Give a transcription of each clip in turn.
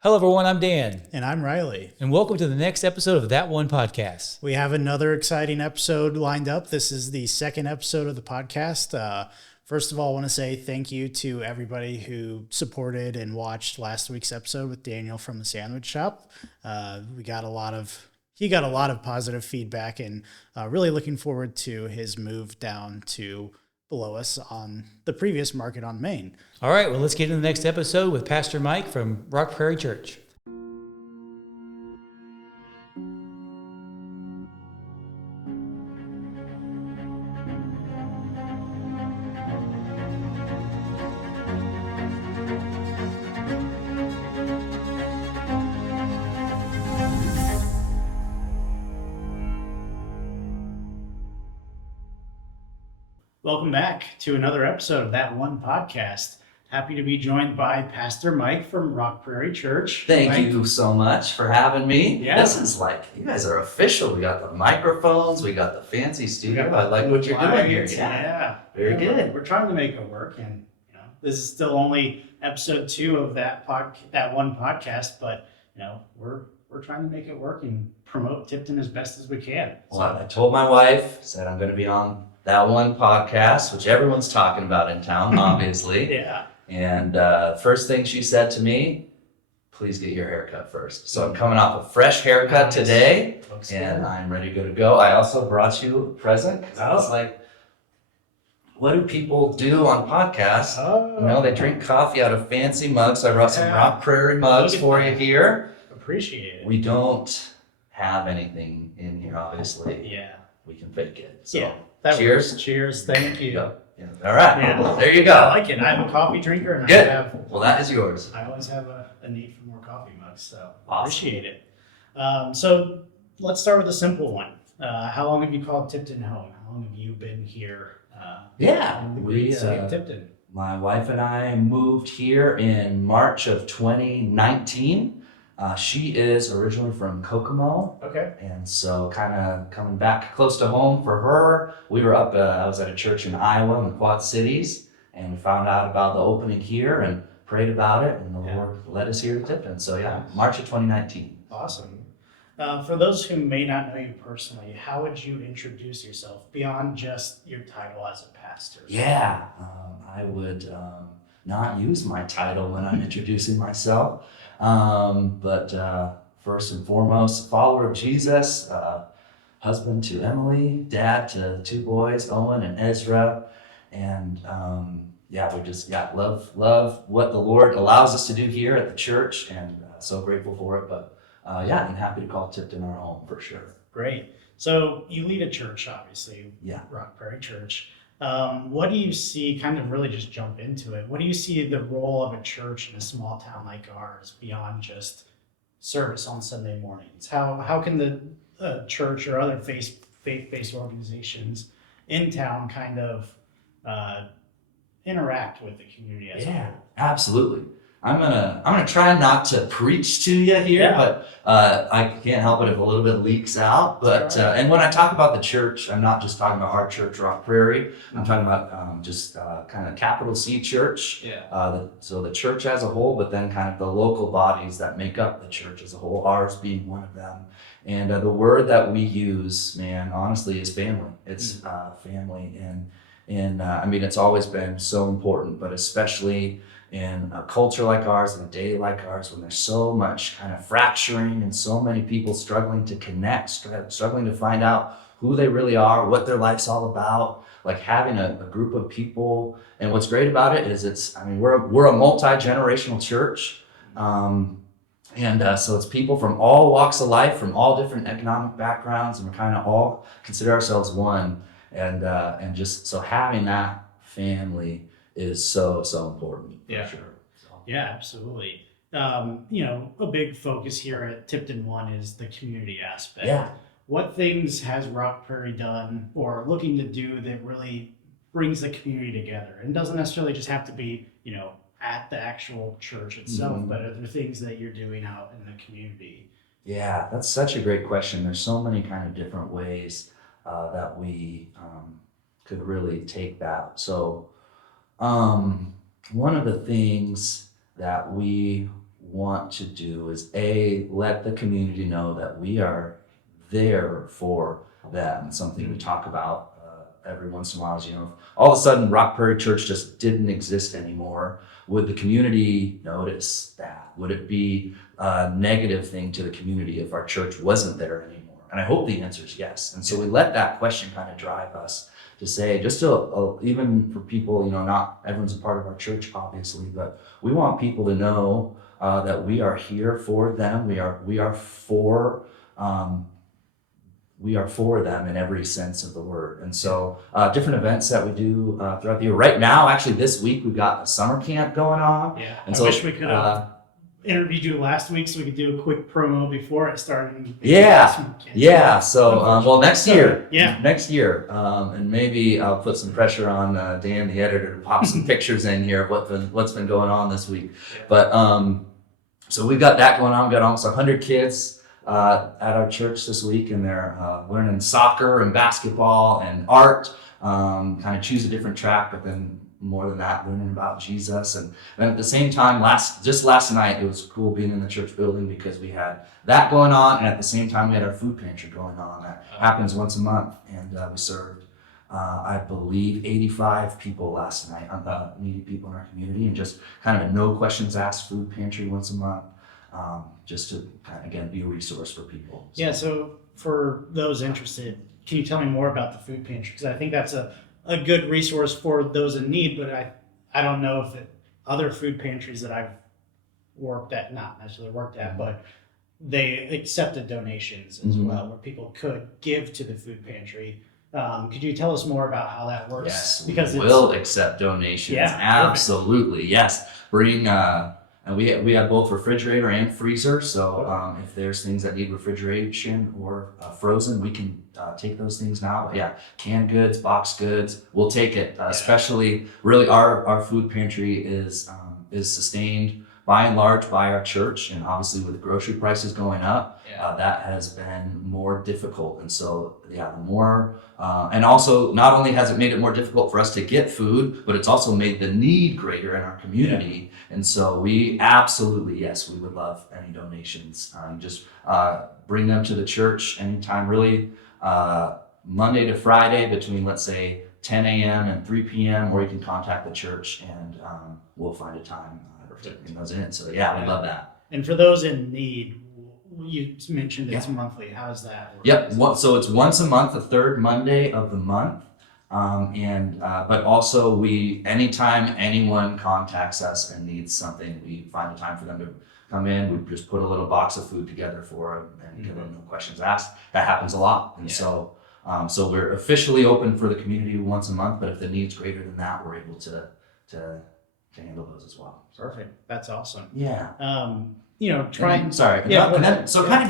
Hello, everyone. I'm Dan, And I'm Riley. and welcome to the next episode of That One Podcast. We have another exciting episode lined up. This is the second episode of the podcast. First of all, I want to say thank you to everybody who supported and watched last week's episode with Daniel from the Sandwich Shop. He got a lot of positive feedback, and really looking forward to his move down to below us on the previous market on Main. All right, well, let's get into the next episode with Pastor Mike from Rock Prairie Church. Welcome back to another episode of That One Podcast. Happy to be joined by Pastor Mike from Rock Prairie Church. Thank Mike. you so much for having me. Yeah. This is like, you guys are official. We got the microphones, we got the fancy studio. I like what you're doing here. Yeah. Very good. We're trying to make it work, and this is still only episode 2 of that one podcast, but we're trying to make it work and promote Tipton as best as we can. Well, I told my wife, said I'm going to be on That One Podcast, which everyone's talking about in town, obviously. Yeah. And first thing she said to me, please get your haircut first. So I'm coming off a fresh haircut today, Looks and good. I'm ready to go. I also brought you a present, because I was like, what do people do on podcasts? They drink coffee out of fancy mugs. So I brought some Rock Prairie mugs for you here. Appreciate it. We don't have anything in here, obviously. Yeah. We can fake it. So, Yeah. That cheers. works. Cheers. Thank you. Yeah. All right. Yeah. There you I go. like it. I'm a coffee drinker, and Good. Well, that is yours. I always have a need for more coffee mugs, so Awesome. appreciate it. So let's start with a simple one. How long have you called Tipton home? How long have you been here? Yeah. In the We, great city of Tipton. my wife and I moved here in March of 2019. She is originally from Kokomo. Okay. And so kind of coming back close to home for her. We were up, I was at a church in Iowa in the Quad Cities, and we found out about the opening here and prayed about it, and the Lord led us here to Tipton. So yeah, March of 2019. Awesome. For those who may not know you personally, how would you introduce yourself beyond just your title as a pastor? Yeah, I would not use my title when I'm introducing myself. But first and foremost, a follower of Jesus, husband to Emily, dad to 2 boys, Owen and Ezra. And we just love what the Lord allows us to do here at the church, and so grateful for it. But I'm happy to call Tipton our home for sure. Great. So you lead a church, obviously. Yeah. Rock Prairie Church. What do you see, kind of really just jump into it, what do you see the role of a church in a small town like ours beyond just service on Sunday mornings? How can the church or other faith-based organizations in town kind of interact with the community as a whole? Absolutely. I'm gonna try not to preach to you here, Yeah. but I can't help it if a little bit leaks out. But All right. and when I talk about the church, I'm not just talking about our church, Rock Prairie. I'm talking about just kind of capital C church. So the church as a whole, but then kind of the local bodies that make up the church as a whole. Ours being one of them. And the word that we use, man, honestly, is family. It's family, and I mean, it's always been so important, but especially in a culture like ours, in a day like ours, when there's so much kind of fracturing and so many people struggling to connect, struggling to find out who they really are, what their life's all about, like having a group of people. And what's great about it is we're a multi-generational church. So it's people from all walks of life, from all different economic backgrounds, and we're kind of all consider ourselves one. And just so having that family is so important. Yeah. For sure. So. Yeah, absolutely. A big focus here at Tipton One is the community aspect. Yeah. What things has Rock Prairie done or looking to do that really brings the community together? And doesn't necessarily just have to be, at the actual church itself, but are there things that you're doing out in the community? Yeah, that's such a great question. There's so many kind of different ways that we could really take that. So one of the things that we want to do is let the community know that we are there for them. Something we talk about every once in a while is, if all of a sudden Rock Prairie Church just didn't exist anymore, would the community notice that? Would it be a negative thing to the community if our church wasn't there anymore? And I hope the answer is yes. And so we let that question kind of drive us to say, just even for people, not everyone's a part of our church, obviously, but we want people to know that we are here for them. We are for them in every sense of the word. And so different events that we do throughout the year. Right now, actually this week, we've got a summer camp going on. Yeah, and I wish we could have interviewed you last week so we could do a quick promo before it started. Yeah. So, next year. Yeah. Next year. And maybe I'll put some pressure on Dan, the editor, to pop some pictures in here of what's been going on this week. Yeah. But so we've got that going on. We've got almost 100 kids at our church this week, and they're learning soccer and basketball and art. Kind of choose a different track, but then more than that, learning about Jesus. And then at the same time, just last night, it was cool being in the church building because we had that going on, and at the same time, we had our food pantry going on. That happens once a month, and we served, I believe, 85 people last night, needy people in our community, and just kind of a no questions asked food pantry once a month, just to kind of, again, be a resource for people. Yeah, so for those interested, can you tell me more about the food pantry? Because I think that's a good resource for those in need, but I don't know if other food pantries that I've not necessarily worked at, but they accepted donations as well, where people could give to the food pantry. Could you tell us more about how that works? Yes, because we will accept donations. Yeah, absolutely. Perfect. Yes, bring. And we have both refrigerator and freezer, so if there's things that need refrigeration or frozen, we can take those things now. But yeah, canned goods, boxed goods, we'll take it. Especially, really, our food pantry is sustained by and large by our church, and obviously with the grocery prices going up, that has been more difficult. And so, the more, and also not only has it made it more difficult for us to get food, but it's also made the need greater in our community. Yeah. And so we absolutely, yes, we would love any donations. Just bring them to the church anytime, really, Monday to Friday between, let's say, 10 a.m. and 3 p.m., or you can contact the church and we'll find a time to bring those in. So yeah, we love that. And for those in need, you mentioned it's monthly. How does that work? Yep. So it's once a month, the third Monday of the month. But also anytime anyone contacts us and needs something, we find a time for them to come in. We just put a little box of food together for them and give them no questions asked. That happens a lot. And so we're officially open for the community once a month, but if the need's greater than that, we're able to handle those as well. Perfect. That's awesome. Yeah. Kind of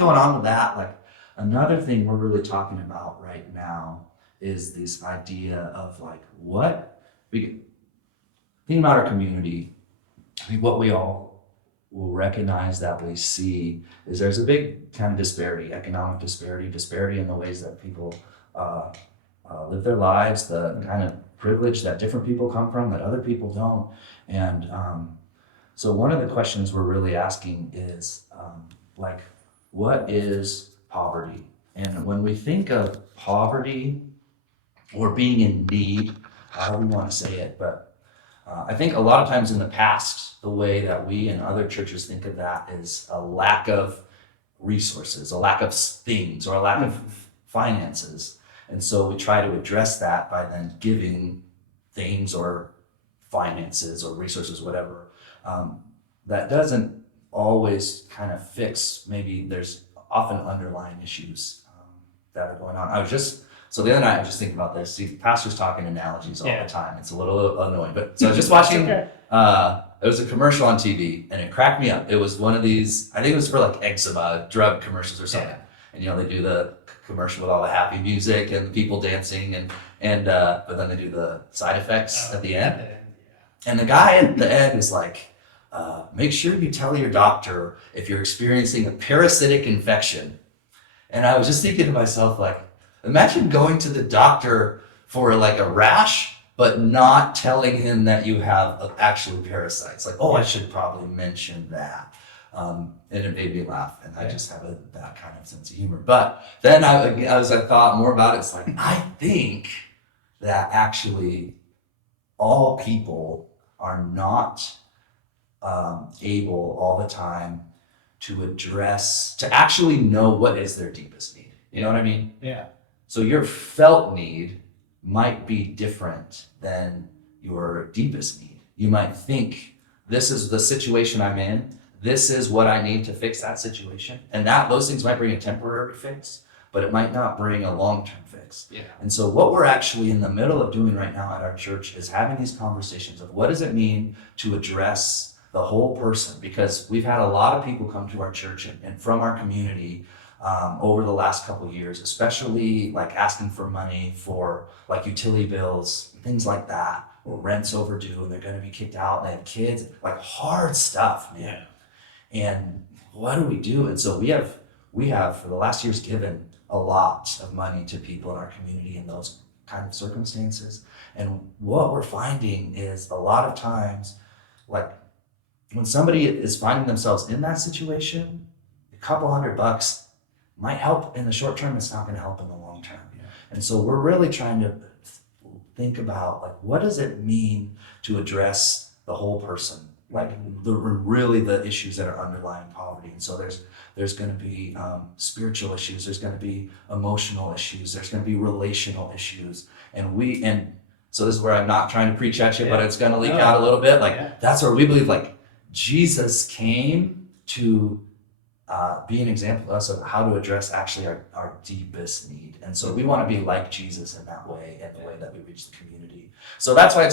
going on with that, like another thing we're really talking about right now is this idea of like thinking about our community. I think what we all will recognize that we see is there's a big kind of disparity, economic disparity in the ways that people live their lives, the kind of privilege that different people come from that other people don't. And so one of the questions we're really asking is what is poverty? And when we think of poverty or being in need, however you want to say it, but I think a lot of times in the past, the way that we and other churches think of that is a lack of resources, a lack of things, or a lack of finances. And so we try to address that by then giving things or finances or resources, whatever. That doesn't always kind of fix, maybe there's often underlying issues that are going on. So the other night I was just thinking about this. See, pastors talking analogies all the time. It's a little annoying. But so I was just watching, it was a commercial on TV and it cracked me up. It was one of these, I think it was for like eczema, drug commercials or something. Yeah. And they do the commercial with all the happy music and the people dancing but then they do the side effects at the end. And the guy at the end is like, make sure you tell your doctor if you're experiencing a parasitic infection. And I was just thinking to myself, like, imagine going to the doctor for like a rash, but not telling him that you have actually parasites. Like, I should probably mention that. And it made me laugh, and I just have that kind of sense of humor. But then as I thought more about it, it's like, I think that actually all people are not able all the time to actually know what is their deepest need. You know what I mean? Yeah. So your felt need might be different than your deepest need. You might think, this is the situation I'm in, this is what I need to fix that situation. And those things might bring a temporary fix, but it might not bring a long-term fix. Yeah. And so what we're actually in the middle of doing right now at our church is having these conversations of what does it mean to address the whole person? Because we've had a lot of people come to our church and from our community over the last couple of years, especially like asking for money for like utility bills, things like that, or rent's overdue and they're going to be kicked out and they have kids, like hard stuff, man. Yeah. And what do we do? And so we have for the last years given a lot of money to people in our community in those kind of circumstances. And what we're finding is a lot of times, like when somebody is finding themselves in that situation, a couple $100 might help in the short term. It's not going to help in the long term. Yeah. And so we're really trying to think about like, what does it mean to address the whole person? Like really the issues that are underlying poverty. And so there's going to be spiritual issues. There's going to be emotional issues. There's going to be relational issues. And so this is where I'm not trying to preach at you, but it's going to leak out a little bit. Like that's where we believe like Jesus came to be an example to us of how to address actually our deepest need. And so we want to be like Jesus in that way, and the way that we reach the community. So that's why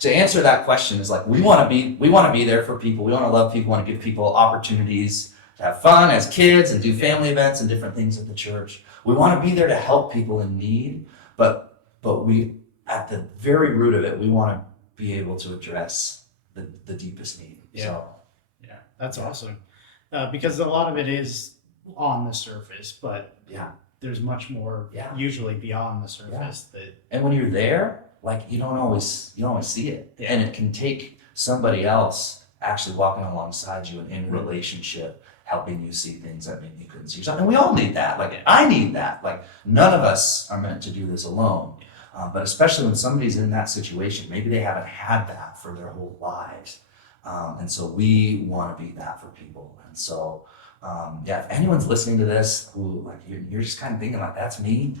to answer that question is like, we want to be there for people. We want to love people, want to give people opportunities to have fun as kids and do family events and different things at the church. We want to be there to help people in need, but we, at the very root of it, we want to be able to address the deepest need. Yeah. So, yeah, that's awesome. Because a lot of it is on the surface, but there's much more usually beyond the surface. And when you're there, like you don't always see it. Yeah. And it can take somebody else actually walking alongside you and in relationship, helping you see things that maybe you couldn't see yourself. And we all need that. Like I need that. Like none of us are meant to do this alone. But especially when somebody's in that situation, maybe they haven't had that for their whole lives. And so we want to be that for people. And so, if anyone's listening to this who like you're just kind of thinking like that's me,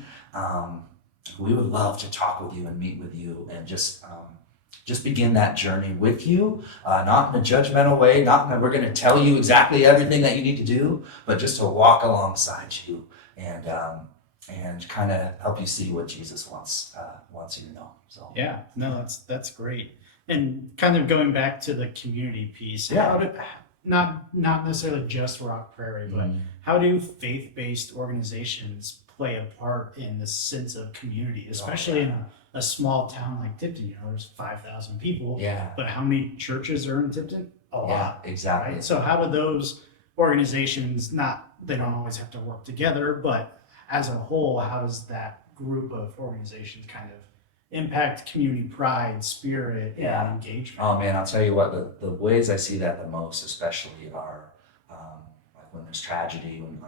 we would love to talk with you and meet with you and just begin that journey with you, not in a judgmental way, not in that we're going to tell you exactly everything that you need to do, but just to walk alongside you and kind of help you see what Jesus wants you to know. So yeah, no, that's great. And kind of going back to the community piece, not necessarily just Rock Prairie, but how do faith-based organizations play a part in the sense of community, especially in a small town like Tipton? There's 5,000 people. Yeah. But how many churches are in Tipton? A lot. Exactly. Right? So how do those organizations they don't always have to work together, but as a whole, how does that group of organizations kind of impact community pride, spirit, and engagement? Oh man, I'll tell you what, the ways I see that the most, especially are like when there's tragedy, when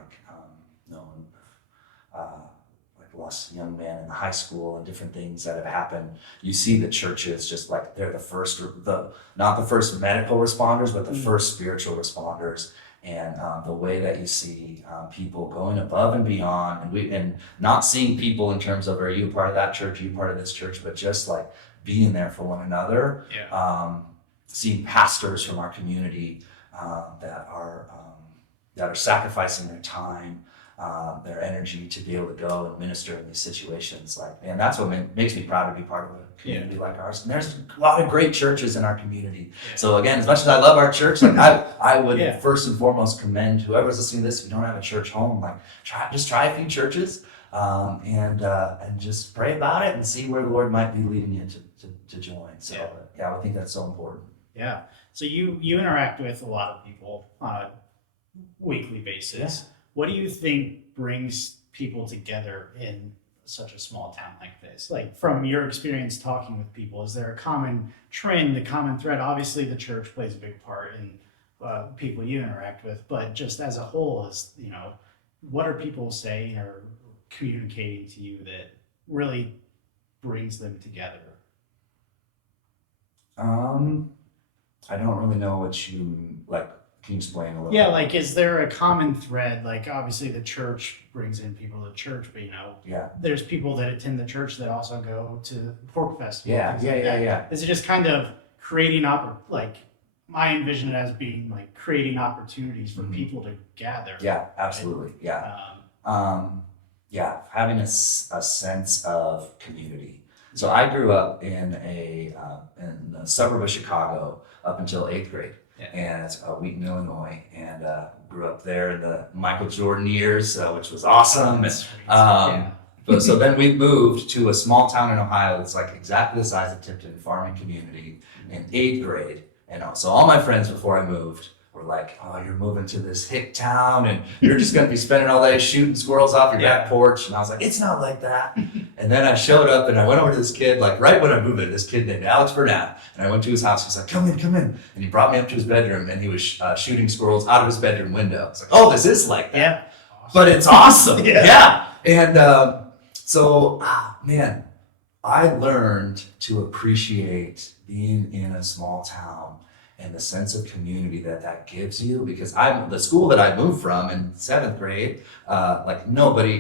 lost a young man in the high school and different things that have happened. You see the churches just like they're not the first medical responders, but the first spiritual responders. And the way that you see people going above and beyond, and not seeing people in terms of, are you a part of that church, are you part of this church, but just like being there for one another. Seeing pastors from our community that are sacrificing their time, their energy to be able to go and minister in these situations. Like, man, that's what makes me proud to be part of a community like ours. And there's a lot of great churches in our community. So again, as much as I love our church, like I would first and foremost commend whoever's listening to this, if you don't have a church home, like try a few churches and just pray about it and see where the Lord might be leading you to join. So I think that's so important. Yeah. So you interact with a lot of people on a weekly basis. Yeah. What do you think brings people together in such a small town like this? Like from your experience talking with people, is there a common trend, a common thread? Obviously the church plays a big part in people you interact with, but just as a whole, is, you know, what are people saying or communicating to you that really brings them together? I don't really know what you like. Can you explain a little? Yeah, like, is there a common thread? Like, obviously the church brings in people to church, but, you know, Yeah. there's people that attend the church that also go to the pork festival. Yeah. Is it just kind of creating like, I envision it as being like creating opportunities for people to gather. Yeah, absolutely. Yeah. Yeah, having a sense of community. So I grew up in in the suburb of Chicago up until 8th grade, and it's Wheaton, Illinois, and grew up there in the Michael Jordan years, which was awesome. But so then we moved to a small town in Ohio that's like exactly the size of Tipton, farming community, in 8th grade. And so all my friends before I moved were like, "Oh, you're moving to this hick town and you're just going to be spending all day shooting squirrels off your back porch." And I was like, "It's not like that." And then I showed up and I went over to this kid, like right when I moved in, this kid named Alex Burnett. And I went to his house. He's like, "Come in." And he brought me up to his bedroom and he was shooting squirrels out of his bedroom window. I was like, "Oh, this is like that." Yeah. Awesome. But it's awesome. Yeah. And so, man, I learned to appreciate being in a small town and the sense of community that gives you, because the school that I moved from in 7th grade, like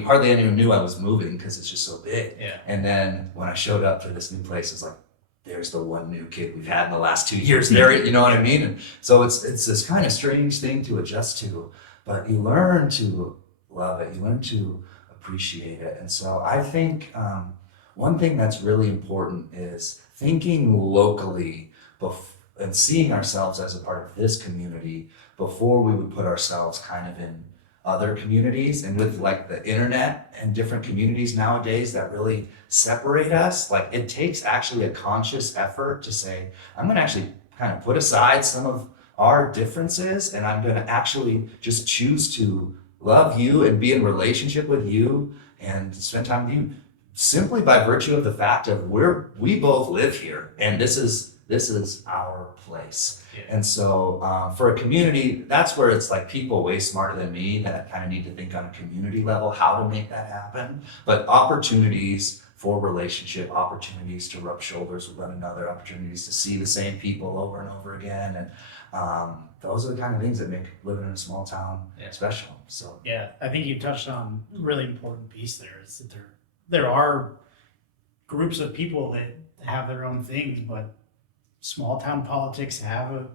hardly anyone knew I was moving because it's just so big. Yeah. And then when I showed up to this new place, it's like, there's the one new kid we've had in the last 2 years there, you know what I mean? And so it's this kind of strange thing to adjust to, but you learn to love it, you learn to appreciate it. And so I think one thing that's really important is thinking locally and seeing ourselves as a part of this community before we would put ourselves kind of in other communities. And with like the internet and different communities nowadays that really separate us, like it takes actually a conscious effort to say, I'm going to actually kind of put aside some of our differences and I'm going to actually just choose to love you and be in relationship with you and spend time with you simply by virtue of the fact of we both live here and this is our place. Yeah. And so for a community, that's where it's like people way smarter than me that kind of need to think on a community level how to make that happen. But opportunities for relationship, opportunities to rub shoulders with one another, opportunities to see the same people over and over again. And those are the kind of things that make living in a small town special. So yeah, I think you touched on a really important piece there, is that there are groups of people that have their own things, but small town politics have a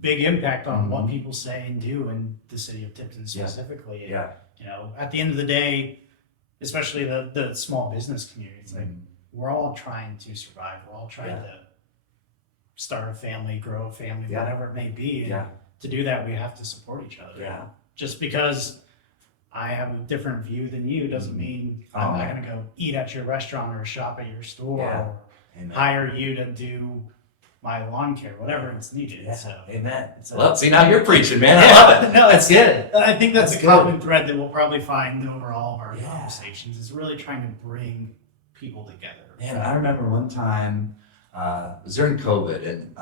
big impact on what people say and do in the city of Tipton specifically. And, you know, at the end of the day, especially the small business community, it's like we're all trying to survive. We're all trying to start a family, grow a family, whatever it may be. And to do that, we have to support each other. Yeah. Just because I have a different view than you doesn't mean I'm not going to go eat at your restaurant or shop at your store or hire you to do my lawn care, whatever it's needed. Yeah. So, amen. Well, see, now you're preaching, man. I love it. No, that's good. I think that's a common thread that we'll probably find over all of our conversations, is really trying to bring people together. Man, I remember one time, it was during COVID, and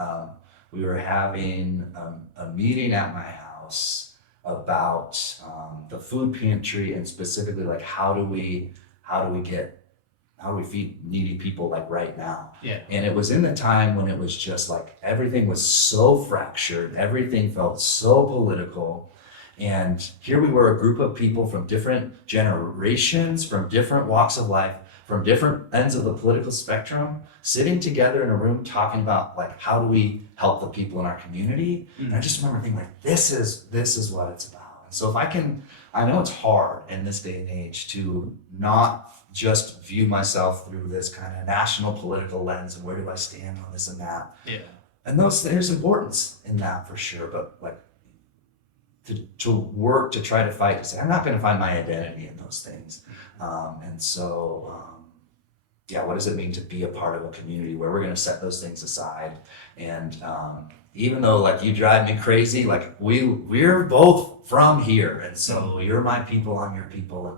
we were having a meeting at my house about the food pantry and specifically like how do we feed needy people like right now? Yeah. And it was in the time when it was just like everything was so fractured, everything felt so political. And here we were, a group of people from different generations, from different walks of life, from different ends of the political spectrum, sitting together in a room talking about like how do we help the people in our community. And I just remember thinking like this is what it's about. And so I know it's hard in this day and age to not just view myself through this kind of national political lens and where do I stand on this and that. Yeah. And there's importance in that for sure, but like to work to try to fight to say I'm not going to find my identity in those things. And so what does it mean to be a part of a community where we're going to set those things aside? And even though like you drive me crazy, like we're both from here, and so you're my people, I'm your people, and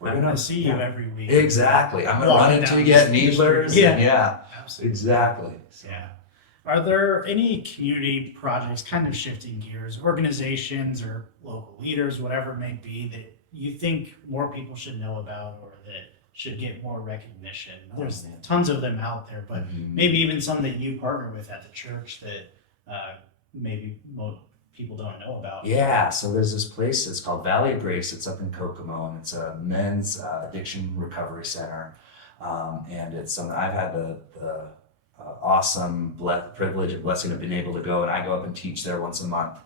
we're gonna see you every week. Exactly. I'm gonna run into you at Needler's. Yeah. Absolutely. Exactly. Yeah. Are there any community projects, kind of shifting gears, organizations or local leaders, whatever it may be, that you think more people should know about or that should get more recognition? There's tons of them out there, but maybe even some that you partner with at the church that maybe most people don't know about. Yeah, so there's this place, it's called Valley of Grace. It's up in Kokomo, and it's a men's addiction recovery center. And it's something I've had the awesome privilege and blessing of being able to go, and I go up and teach there once a month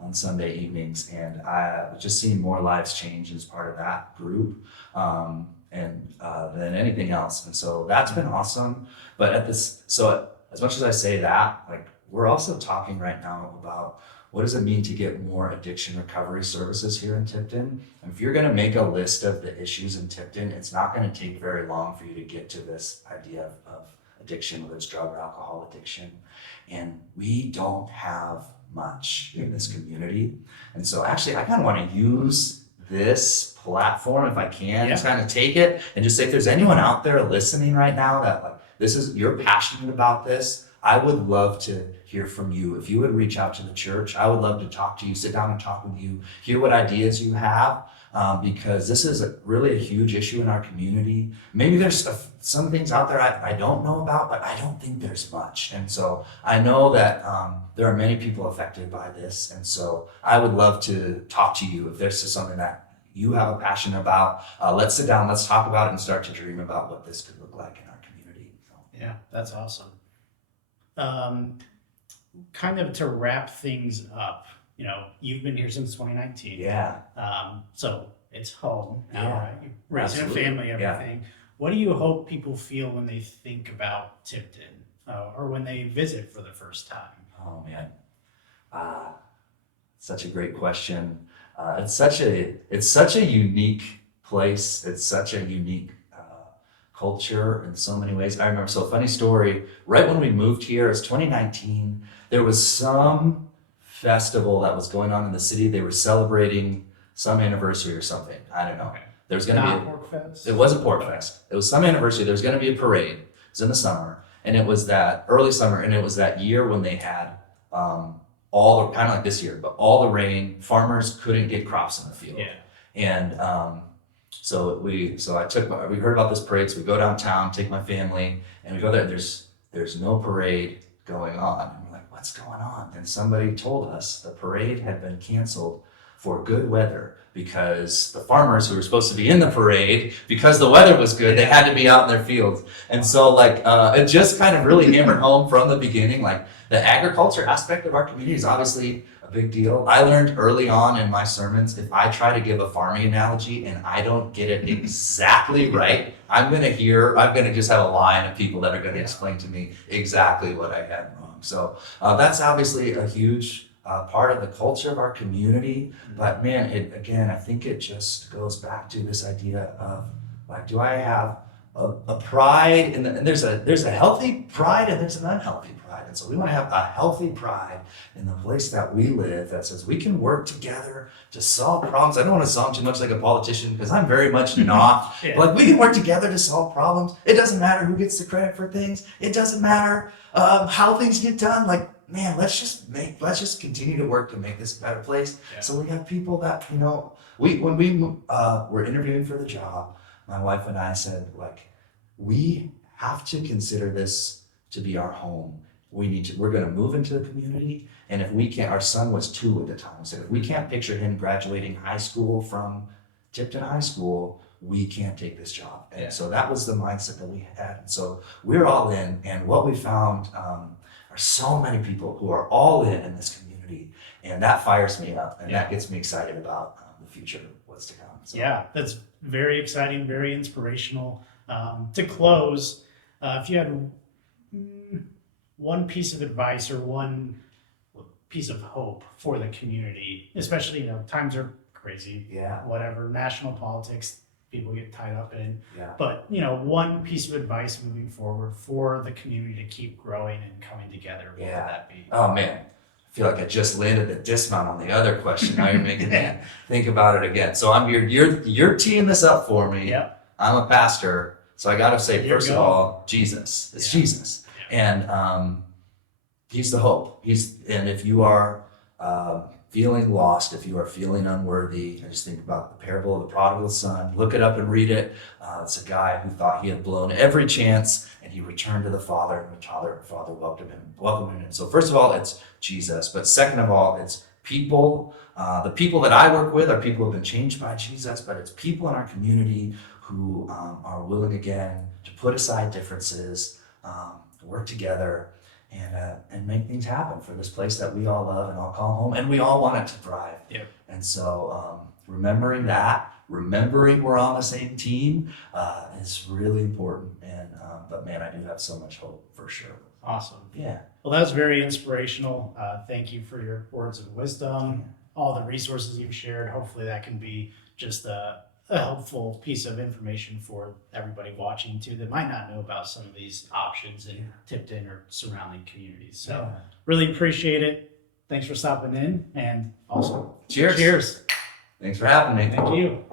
on Sunday evenings, and I just seen more lives change as part of that group than anything else. And so that's been awesome. But so as much as I say that, like, we're also talking right now about what does it mean to get more addiction recovery services here in Tipton? And if you're going to make a list of the issues in Tipton, it's not going to take very long for you to get to this idea of addiction, whether it's drug or alcohol addiction. And we don't have much in this community. And so actually, I kind of want to use this platform, if I can, just kind of take it and just say, if there's anyone out there listening right now that you're passionate about this, I would love to hear from you. If you would reach out to the church, I would love to talk to you, sit down and talk with you, hear what ideas you have, because this is really a huge issue in our community. Maybe there's some things out there I don't know about, but I don't think there's much. And so I know that there are many people affected by this. And so I would love to talk to you if there's something that you have a passion about. Let's sit down, let's talk about it and start to dream about what this could look like in our community. So. Yeah, that's awesome. Kind of to wrap things up, you've been here since 2019. Yeah. So it's home now, Yeah. right? You're raising a family, everything. Yeah. What do you hope people feel when they think about Tipton or when they visit for the first time? Oh man, such a great question. It's such a unique place. It's such a unique culture in so many ways. I remember, so funny story, right when we moved here, it was 2019, there was some festival that was going on in the city. They were celebrating some anniversary or something. I don't know. Okay. There was going to be Pork Fest? It wasn't Pork Fest. It was some anniversary. There was going to be a parade. It was in the summer, and it was that early summer, and it was that year when they had all the, kind of like this year, but all the rain, farmers couldn't get crops in the field. Yeah. And so we heard about this parade, so we go downtown, take my family, and we go there. There's no parade going on. And we're like, what's going on? And somebody told us the parade had been canceled for good weather because the farmers who were supposed to be in the parade, because the weather was good, they had to be out in their fields. And so it just kind of really hammered home from the beginning, like the agriculture aspect of our community is obviously a big deal. I learned early on in my sermons, if I try to give a farming analogy and I don't get it exactly right, I'm going to just have a line of people that are going to explain to me exactly what I had wrong. So that's obviously a huge part of the culture of our community. But man, I think it just goes back to this idea of like, do I have a pride and there's a healthy pride and there's an unhealthy pride. And so we want to have a healthy pride in the place that we live that says we can work together to solve problems. I don't want to sound too much like a politician because I'm very much not. Yeah. Like, we can work together to solve problems. It doesn't matter who gets the credit for things. It doesn't matter how things get done. Like, man, let's just continue to work to make this a better place. Yeah. So we have people that, when we were interviewing for the job, my wife and I said, like, we have to consider this to be our home. We're going to move into the community. And if we can't, our son was 2 at the time. We said, if we can't picture him graduating high school from Tipton High School, we can't take this job. And so that was the mindset that we had. And so we're all in. And what we found are so many people who are all in this community. And that fires me up. And that gets me excited about the future, what's to come. So. Yeah, that's very exciting, very inspirational. To close, if you had one piece of advice or one piece of hope for the community, especially, times are crazy, whatever, national politics, people get tied up in, but, one piece of advice moving forward for the community to keep growing and coming together, what would that be? Oh man, I feel like I just landed the dismount on the other question. Now you're making me think about it again. So you're teeing this up for me. Yep. I'm a pastor, so I got to say, first of all, Jesus. It's Jesus. Yeah. And He's the hope. And if you are feeling lost, if you are feeling unworthy, I just think about the parable of the prodigal son. Look it up and read it. It's a guy who thought he had blown every chance, and he returned to the Father, and the Father welcomed him. And so first of all, it's Jesus. But second of all, it's people. The people that I work with are people who have been changed by Jesus, but it's people in our community who are willing again to put aside differences, work together, and make things happen for this place that we all love and all call home, and we all want it to thrive. Yep. And so remembering we're on the same team is really important. But man, I do have so much hope for sure. Awesome. Yeah. Well, that was very inspirational. Thank you for your words of wisdom, all the resources you've shared. Hopefully that can be just a helpful piece of information for everybody watching too that might not know about some of these options in Tipton or surrounding communities. So really appreciate it. Thanks for stopping in, and also Cheers. Cheers. Thanks for having me. Thank you.